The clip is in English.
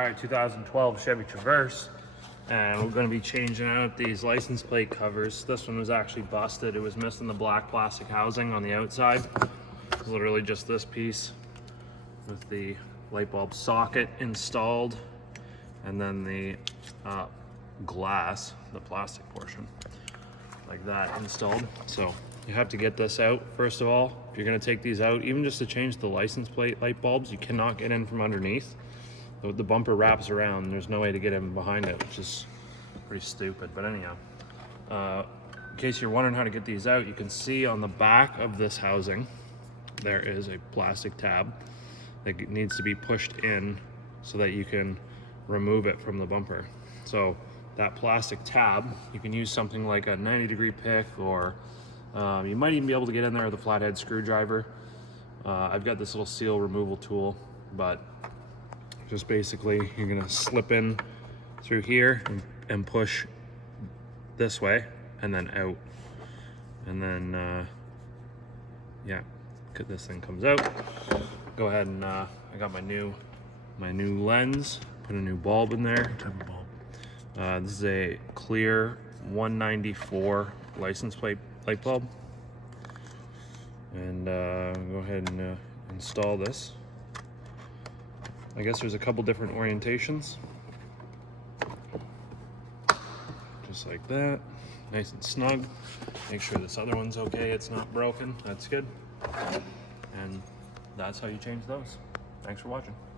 All right, 2012 Chevy Traverse, and we're going to be changing out these license plate covers. This one was actually busted. It was missing the black plastic housing on the outside. It's literally just this piece with the light bulb socket installed, and then the glass, the plastic portion, like that installed. So you have to get this out first of all. If you're going to take these out, even just to change the license plate light bulbs, you cannot get in from underneath. The bumper wraps around and there's no way to get in behind it, which is pretty stupid. But anyhow, in case you're wondering how to get these out, you can see on the back of this housing there is a plastic tab that needs to be pushed in so that you can remove it from the bumper. So that plastic tab, you can use something like a 90-degree pick, or you might even be able to get in there with a flathead screwdriver. I've got this little seal removal tool, but just basically you're gonna slip in through here and push this way and then out, and then yeah, this thing comes out. Go ahead and I got my new lens, put a new bulb in there. What type of bulb? This is a clear 194 license plate light bulb, and go ahead and install this. I guess there's a couple different orientations. Just like that, nice and snug. Make sure this other one's okay, it's not broken, that's good. And that's how you change those. Thanks for watching.